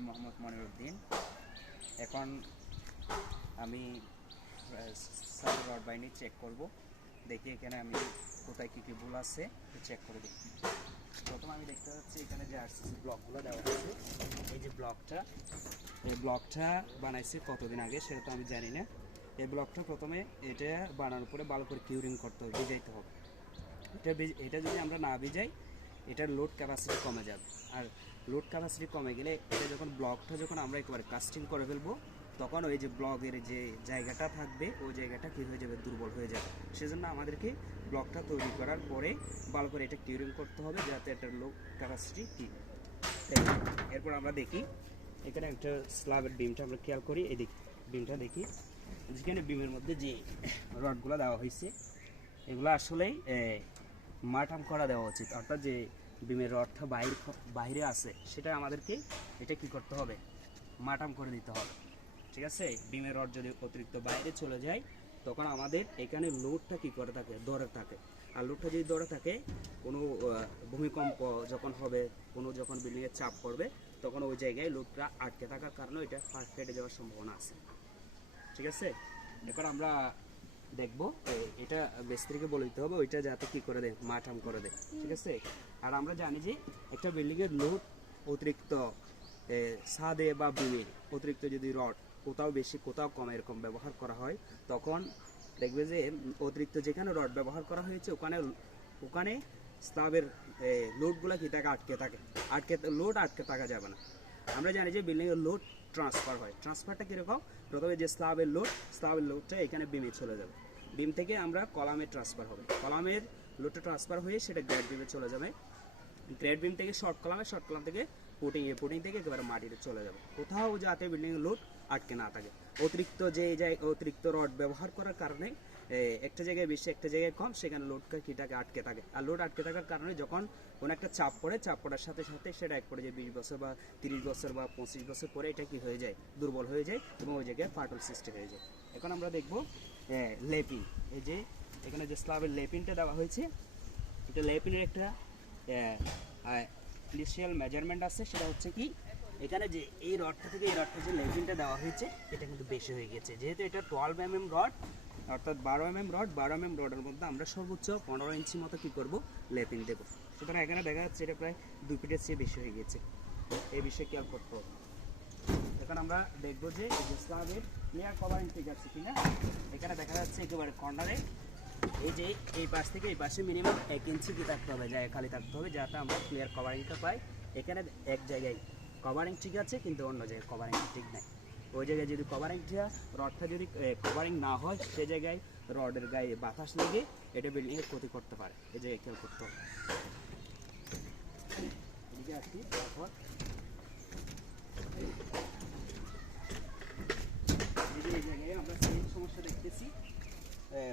আমি মোহাম্মদ মনিরুদ্দিন। এখন আমি সাইড রড বাইনি চেক করব। দেখি এখানে আমি কোথায় কী কী ভুল আছে চেক করে দেখি। প্রথম আমি দেখতে পাচ্ছি এখানে যে আরসিসি ব্লকগুলো দেওয়া আছে, এই যে ব্লকটা, এই ব্লকটা বানাইছে কতদিন আগে সেটা তো আমি জানি না। এই ব্লকটা প্রথমে এটা বানানোর পরে ভালো করে কিউরিং করতে হবে, ভিজাইতে হবে। এটা এটা যদি আমরা না ভিজাই এটার লোড ক্যাপাসিটি কমে যাবে। আর লোড ক্যাপাসিটি কমে গেলে এটা যখন ব্লকটা যখন আমরা একেবারে কাস্টিং করে ফেলব, তখন ওই যে ব্লকের যে জায়গাটা থাকবে, ওই জায়গাটা কী হয়ে যাবে? দুর্বল হয়ে যাবে। সেজন্য আমাদেরকে ব্লকটা তৈরি করার পরে ভালো করে এটা টিউরিং করতে হবে যাতে এটার লোড ক্যাপাসিটি কী। এরপর আমরা দেখি, এখানে একটা স্ল্যাবের বিমটা আমরা খেয়াল করি। এদিক বিমটা দেখি। যেখানে বিমের মধ্যে যে রডগুলো দেওয়া হয়েছে, এগুলো আসলেই মাটাম করা দেওয়া উচিত। অর্থাৎ যে বিমের রডটা বাইরে বাইরে আছে, সেটা আমাদেরকে এটা কি করতে হবে? মাটাম করে দিতে হবে। ঠিক আছে? বিমের রড যদি অতিরিক্ত বাইরে চলে যায়, তখন আমাদের এখানে লোডটা কি করে থাকে? ধরে থাকে। আর লোডটা যদি ধরে থাকে, কোনো ভূমিকম্প যখন হবে, কোনো যখন বিল্ডিংয়ে চাপ পড়বে, তখন ওই জায়গায় লোডটা আটকে থাকার কারণে ওইটা ফাট- ফেটে যাওয়ার সম্ভাবনা আছে। ঠিক আছে? এখন আমরা দেখব এটা মিস্ত্রিকে বলে দিতে হবে, ওইটা যাতে কি করে দেয়, মাঠাম করে দেয়, ঠিক আছে? আর আমরা জানি যে একটা বিল্ডিংয়ের লোড অতিরিক্ত ছাদে বা বিমে অতিরিক্ত যদি রড কোথাও বেশি, কোথাও কম এরকম ব্যবহার করা হয়, তখন দেখবে যে অতিরিক্ত যেখানে রড ব্যবহার করা হয়েছে, ওখানে ওখানে স্লাবের লোডগুলো কি থাকে, আটকে থাকে। আটকে, লোড আটকে থাকা যাবে না। আমরা জানি যে বিল্ডিংয়ের লোড ট্রান্সফার হয়। ট্রান্সফারটা কীরকম? প্রথমে যে স্লাবের লোড স্লাবের লোডটা এখানে বিমে চলে যাবে। বিম থেকে আমরা কলামে ট্রান্সফার হবে। কলামের লোডটা ট্রান্সফার হয়ে সেটা গ্রেড বিমে চলে যাবে। গ্রেড বিম থেকে শর্ট কলামে শর্ট কলাম থেকে পুটিং এ পুটিং থেকে একেবারে মাটিতে চলে যাবে। কোথাও যাতে বিল্ডিংয়ের লোড আটকে না থাকে। অতিরিক্ত যে অতিরিক্ত রড ব্যবহার করার কারণে একটা জায়গায় বেশি, একটা জায়গায় কম, সেখানে লোডটা কিটাকে আটকে থাকে। আর লোড আটকে থাকার কারণে যখন কোনো একটা চাপ পড়ে, চাপ পড়ার সাথে সাথে সেটা এক পড়ে যায় বিশ বছর বা তিরিশ বছর বা পঁচিশ বছর পরে এটা কি হয়ে যায়? দুর্বল হয়ে যায় এবং ওই জায়গায় ফাটল সৃষ্টি হয়ে যায়। এখন আমরা দেখব লেপিং এই যে, এখানে যে স্লাবের লেপিংটা দেওয়া হয়েছে, এটা লেপিনের একটা ইনিশিয়াল মেজারমেন্ট আছে। সেটা হচ্ছে কি, এখানে যে এই রডটা থেকে এই রডটা যে লেপিনটা দেওয়া হয়েছে, এটা কিন্তু বেশি হয়ে গেছে। যেহেতু এটা টুয়েলভ এম এম রড অর্থাৎ বারো এম এম রড বারো এম এম রডের মধ্যে আমরা সর্বোচ্চ পনেরো ইঞ্চি মতো কী করব? লেপিন দেবো। সুতরাং এখানে দেখা যাচ্ছে এটা প্রায় দুই ফিটের চেয়ে বেশি হয়ে গেছে। এই বিষয়ে খেয়াল করতে হবে? এখন আমরা দেখব যে স্লাবের ক্লিয়ার কভারিং ঠিক আছে কিনা। এখানে দেখা যাচ্ছে একেবারে কর্নারে এই যে এই পাশ থেকে এই পাশে মিনিমাম এক ইঞ্চি কি থাকতে হবে? জায়গা খালি থাকতে হবে যাতে আমরা ক্লিয়ার কভারিংটা পাই। এখানে এক জায়গায় কভারিং ঠিক আছে, কিন্তু অন্য জায়গায় কভারিং ঠিক নাই। ওই জায়গায় যদি কভারিংটা রডটা যদি কভারিং না হয়, সে জায়গায় রডের গায়ে বাতাস লেগে এটা বিল্ডিংয়ের ক্ষতি করতে পারে এই জায়গায় খেয়াল করতে হবে তারপর। এই জায়গায় আমরা সেম সমস্যা দেখতেছি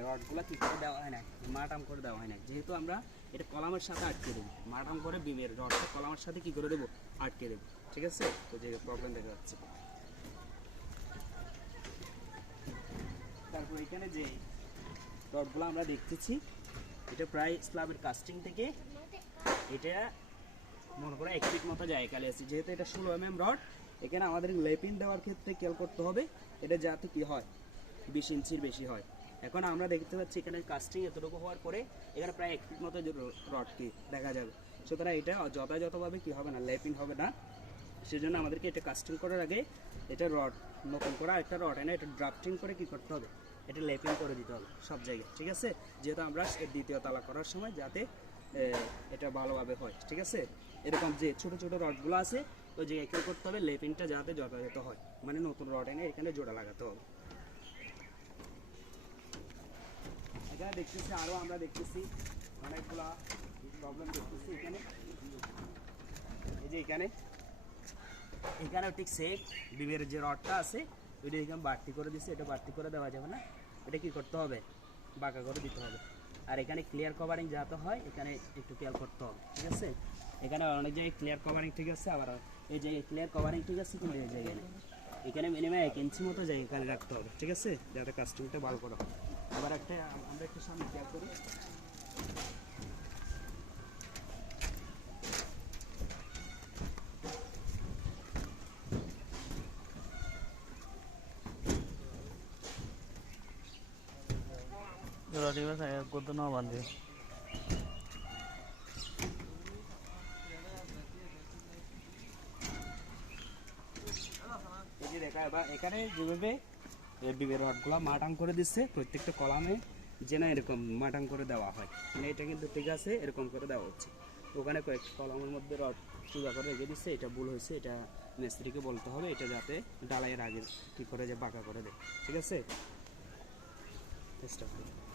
রডগুলো দেওয়া হয় না মাটাম করে দেওয়া হয় না যেহেতু আমরা এটা কলামের সাথে আটকে দেবো মাটাম করে বিমের রডটা কলামের সাথে কি করে দেবো? আটকে দেবো, ঠিক আছে? তো যে প্রবলেম দেখা যাচ্ছে। তারপর এখানে যে রডগুলো আমরা দেখতেছি, এটা প্রায় স্ল্যাবের কাস্টিং থেকে এটা মনে করো এক ফিট মতো জায়গা খালি আছে। যেহেতু এটা ষোলো এম এম রড, এখানে আমাদের লেপিন দেওয়ার ক্ষেত্রে খেয়াল করতে হবে, এটা যাতে কি হয়, বিশ ইঞ্চির বেশি হয়। এখন আমরা দেখতে পাচ্ছি এখানে কাস্টিং এতটুকু হওয়ার পরে এখানে প্রায় এক ফিট মতো রড কি দেখা যাবে। সুতরাং এটা যথাযথভাবে কি হবে না, লেপিন হবে না। সেজন্য আমাদেরকে এটা কাস্টিং করার আগে এটা রড নতুন করে একটা রড এনে এটা ড্রাফটিং করে কি করতে হবে? এটা লেপিং করে দিতে হবে সব জায়গায়, ঠিক আছে? যেহেতু আমরা দ্বিতীয় তালা করার সময় যাতে এটা ভালোভাবে হয়, ঠিক আছে? এরকম যে ছোট ছোট রডগুলো আছে, ওই জায়গায় কী করতে হবে? লেপিংটা যাতে যথাযথ হয় মানে নতুন রড এনে এখানে জোড়া লাগাতে হবে। এখানে দেখতেছি আরও আমরা দেখতেছি অনেকগুলা প্রবলেম দেখতেছি এখানে। এই যে এখানে। এখানেও ঠিক সেম বিমের যে রডটা আছে, ওইটা এখানে বাড়তি করে দিচ্ছে এটা বাড়তি করে দেওয়া যাবে না। এটা কি করতে হবে? বাঁকা করে দিতে হবে। আর এখানে ক্লিয়ার কভারিং যাতে হয়, এখানে একটু খেয়াল করতে হবে, ঠিক আছে? এখানে অনেক জায়গায় ক্লিয়ার কভারিং ঠিক আছে, আবার এই জায়গায় ক্লিয়ার কভারিং ঠিক আছে কিন্তু এই জায়গায় এখানে মিনিমাম এক ইঞ্চি মতো জায়গা খালি রাখতে হবে, ঠিক আছে? যাতে কাস্টিংটা ভালো করা হয়। আবার একটা, আমরা একটু সামনে খেয়াল করি। এখানে মাটাং করে দিচ্ছে, প্রত্যেকটা কলামে যে না এরকম মাটাং করে দেওয়া হয় মানে এটা কিন্তু ঠিক আছে, এরকম করে দেওয়া হচ্ছে। ওখানে কয়েকটা কলামের মধ্যে রড চুজা করে রেখে দিচ্ছে, এটা ভুল হয়েছে, এটা মিস্ত্রিকে বলতে হবে, এটা যাতে ডালাইয়ের আগে ঠিক করে যে বাঁকা করে দেয়, ঠিক আছে? চেষ্টা করি